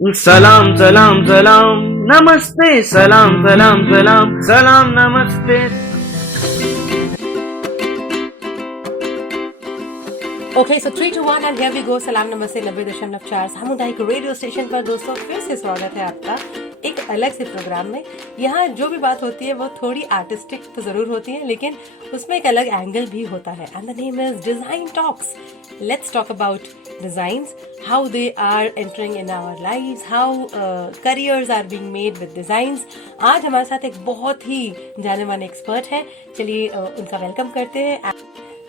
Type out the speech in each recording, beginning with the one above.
Salam, salam, salam, namaste, salam, salam, salam, salam, namaste. Okay so 3 2 1 and here we go. सलाम नमस्ते 90.4 सामुदायिक radio station पर दोस्तों फिर से स्वागत है आपका एक अलग से प्रोग्राम में। यहाँ जो भी बात होती है वो थोड़ी आर्टिस्टिक तो ज़रूर होती है, लेकिन उसमें एक अलग एंगल भी होता है। And the name is design talks. Let's talk about designs, how they are entering in our lives, how careers are being made with designs. आज हमारे साथ एक बहुत ही जाने माने एक्सपर्ट हैं, चलिए उनका वेलकम करते हैं।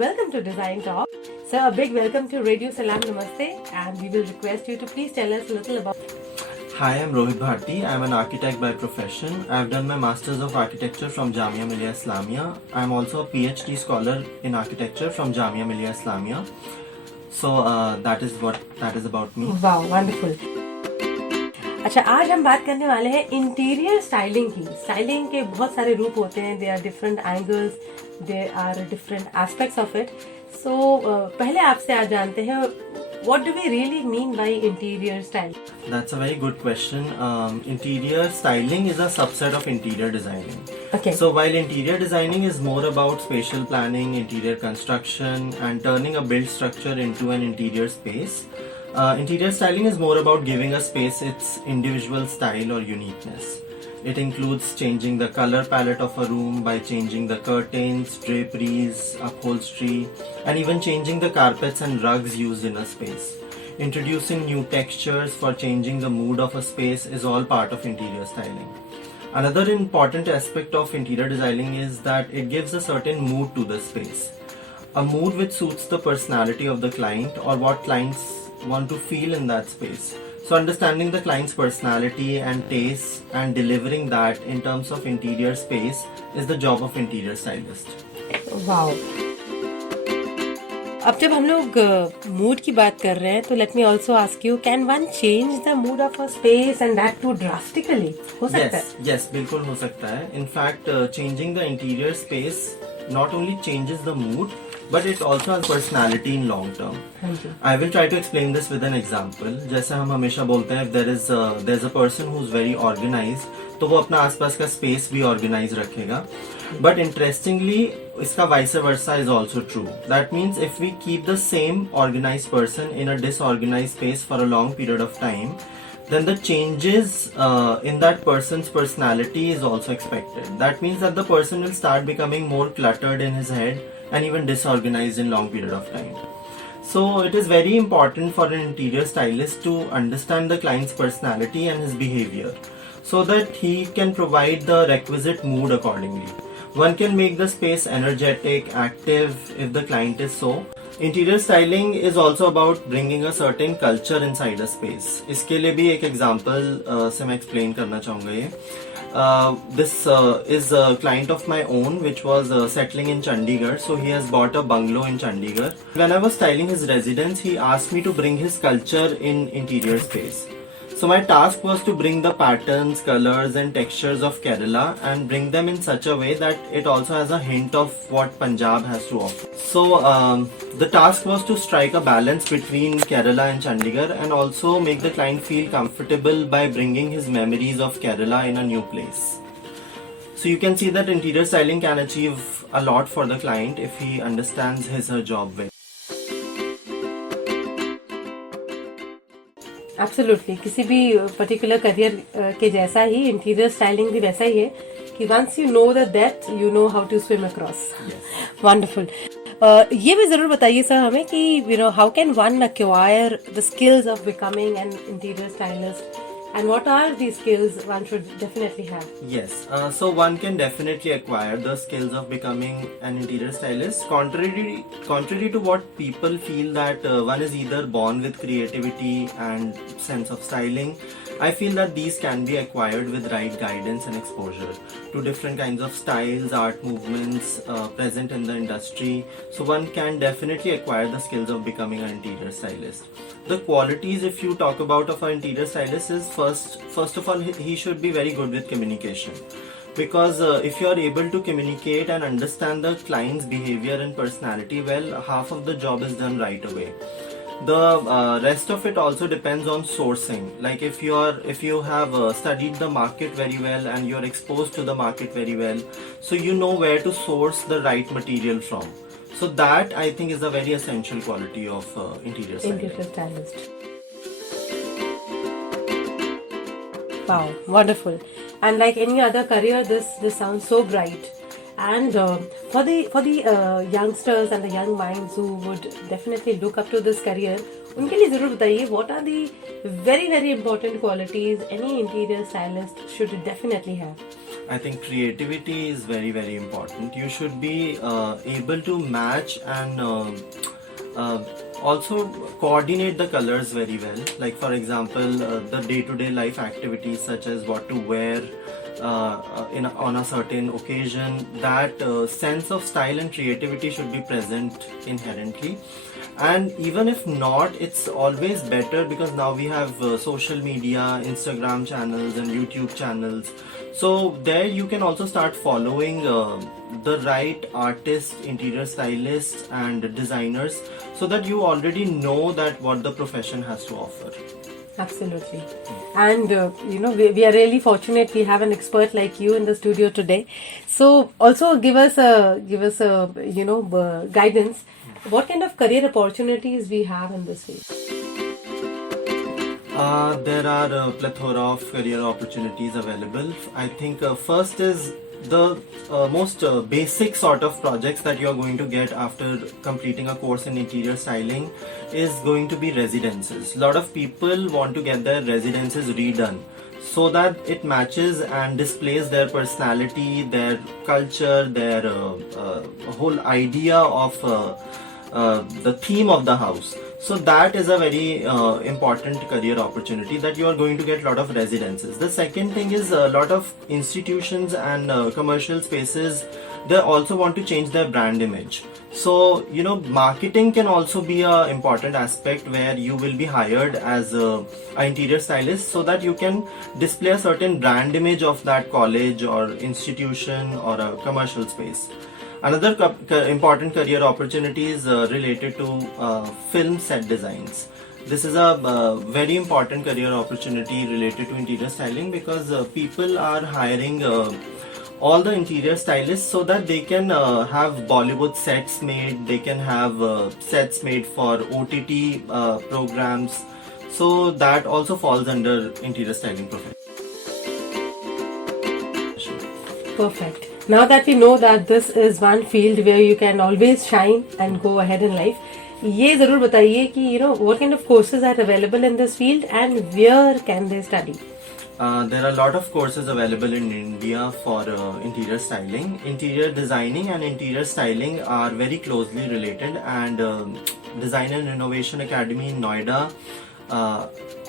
Welcome to Design Talk. Sir, a big welcome to Radio Salaam, Namaste, and we will request you to please tell us a little about... Hi, I'm Rohit Bharti. I'm an architect by profession. I've done my Masters of Architecture from Jamia Millia Islamia. I'm also a PhD scholar in architecture from Jamia Millia Islamia. So that is about me. Wow, wonderful. अच्छा, आज हम बात करने वाले हैं interior styling की। Styling के बहुत सारे रूप होते हैं, they are different angles, they are different aspects of it. So पहले आपसे आज जानते हैं, what do we really mean by interior style? That's a very good question. Interior styling is a subset of interior designing. Okay. So while interior designing is more about spatial planning, interior construction, and turning a built structure into an interior space, interior styling is more about giving a space its individual style or uniqueness. It includes changing the color palette of a room by changing the curtains, draperies, upholstery, and even changing the carpets and rugs used in a space. Introducing new textures for changing the mood of a space is all part of interior styling. Another important aspect of interior designing is that it gives a certain mood to the space. A mood which suits the personality of the client or what clients want to feel in that space. So understanding the client's personality and tastes and delivering that in terms of interior space is the job of interior stylist. Wow. अब जब हम लोग mood की बात कर रहे हैं तो let me also ask you, can one change the mood of a space and that too drastically? हो सकता है? Yes, बिल्कुल हो सकता है. In fact, changing the interior space not only changes the mood, but it also has personality in long term. I will try to explain this with an example. जैसे हम हमेशा बोलते हैं, if there's a person who's very organized, तो वो अपना आसपास का space भी organize रखेगा. But interestingly, इसका vice versa is also true. That means if we keep the same organized person in a disorganized space for a long period of time, then the changes in that person's personality is also expected. That means that the person will start becoming more cluttered in his head and even disorganized in long period of time. So it is very important for an interior stylist to understand the client's personality and his behavior so that he can provide the requisite mood accordingly. One can make the space energetic, active if the client is so. Interior styling is also about bringing a certain culture inside a space. इसके लिए भी एक example से मैं explain करना चाहूँगा ये. This is a client of my own which was settling in Chandigarh. So he has bought a bungalow in Chandigarh. When I was styling his residence, he asked me to bring his culture in interior space. So my task was to bring the patterns, colors and textures of Kerala and bring them in such a way that it also has a hint of what Punjab has to offer. So the task was to strike a balance between Kerala and Chandigarh and also make the client feel comfortable by bringing his memories of Kerala in a new place. So you can see that interior styling can achieve a lot for the client if he understands his or her job well. Absolutely, किसी भी particular career के जैसा ही interior styling भी वैसा ही है कि once you know the depth you know how to swim across. Wonderful. ये भी जरूर बताइए सर हमें कि you know how can one acquire the skills of becoming an interior stylist and what are these skills one should definitely have? Yes, so one can definitely acquire the skills of becoming an interior stylist. Contrary to what people feel that one is either born with creativity and sense of styling, I feel that these can be acquired with right guidance and exposure to different kinds of styles, art movements present in the industry. So one can definitely acquire the skills of becoming an interior stylist. The qualities, if you talk about of an interior stylist, is first of all he should be very good with communication. Because if you are able to communicate and understand the client's behavior and personality well, half of the job is done right away. The rest of it also depends on sourcing. Like if you have studied the market very well and you're exposed to the market very well, so you know where to source the right material from. So that I think is a very essential quality of interior styling. Interior stylist. Wow, wonderful. And like any other career, this sounds so bright. And for the youngsters and the young minds who would definitely look up to this career, उनके लिए जरूर बताइए what are the very important qualities any interior stylist should definitely have. I think creativity is very important. You should be able to match and also coordinate the colors very well. Like for example, the day-to-day life activities such as what to wear on a certain occasion. That sense of style and creativity should be present inherently. And even if not, it's always better because now we have social media, Instagram channels and YouTube channels. So there you can also start following the right artists, interior stylists and designers, so that you already know that what the profession has to offer. Absolutely. And we are really fortunate we have an expert like you in the studio today. So also give us a guidance. What kind of career opportunities we have in this field? There are a plethora of career opportunities available. I think first is the most basic sort of projects that you are going to get after completing a course in interior styling is going to be residences. A lot of people want to get their residences redone so that it matches and displays their personality, their culture, their whole idea of the theme of the house. So that is a very important career opportunity, that you are going to get a lot of residences. The second thing is a lot of institutions and commercial spaces, they also want to change their brand image. So marketing can also be an important aspect where you will be hired as an interior stylist, so that you can display a certain brand image of that college or institution or a commercial space. Another important career opportunity is related to film set designs. This is a very important career opportunity related to interior styling, because people are hiring all the interior stylists so that they can have Bollywood sets made, they can have sets made for OTT programs. So that also falls under interior styling profession. Perfect. Now that we know that this is one field where you can always shine and go ahead in life, ये जरूर बताइए कि what kind of courses are available in this field and where can they study? There are a lot of courses available in India for interior styling. Interior designing and interior styling are very closely related, and Design and Innovation Academy in Noida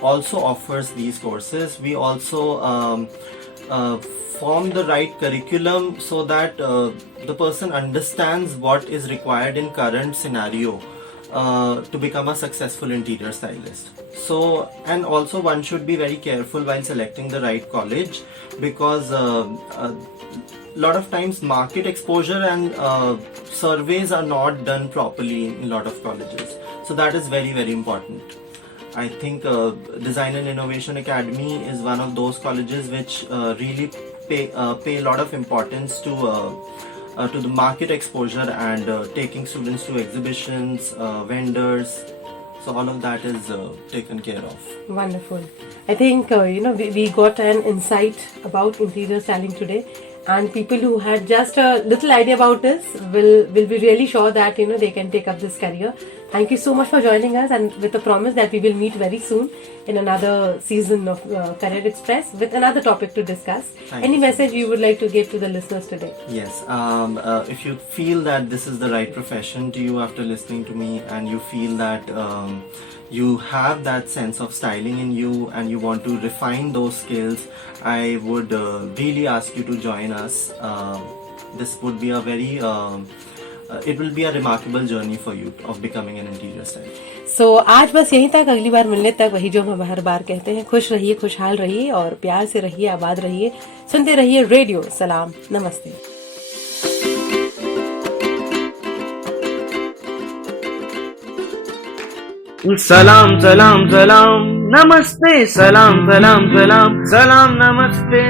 also offers these courses. We also form the right curriculum so that the person understands what is required in current scenario to become a successful interior stylist. So, and also one should be very careful while selecting the right college, because a lot of times market exposure and surveys are not done properly in a lot of colleges. So that is very important. I think Design and Innovation Academy is one of those colleges which really pay a lot of importance to the market exposure and taking students to exhibitions, vendors. So all of that is taken care of. Wonderful. I think we got an insight about interior styling today, and people who had just a little idea about this will be really sure that they can take up this career. Thank you so much for joining us, and with the promise that we will meet very soon in another season of Career Express with another topic to discuss. Any message you would like to give to the listeners today? Yes, if you feel that this is the right profession to you after listening to me, and you feel that you have that sense of styling in you and you want to refine those skills, I would really ask you to join us. This would be a very it will be a remarkable journey for you of becoming an interior stylist. So आज बस यहीं तक, अगली बार मिलने तक वही जो हम हर बार कहते हैं, खुश रहिए, खुशहाल रहिए और प्यार से रहिए, आबाद रहिए, सुनते रहिए रेडियो सलाम। नमस्ते। सलाम सलाम सलाम नमस्ते सलाम सलाम सलाम सलाम नमस्ते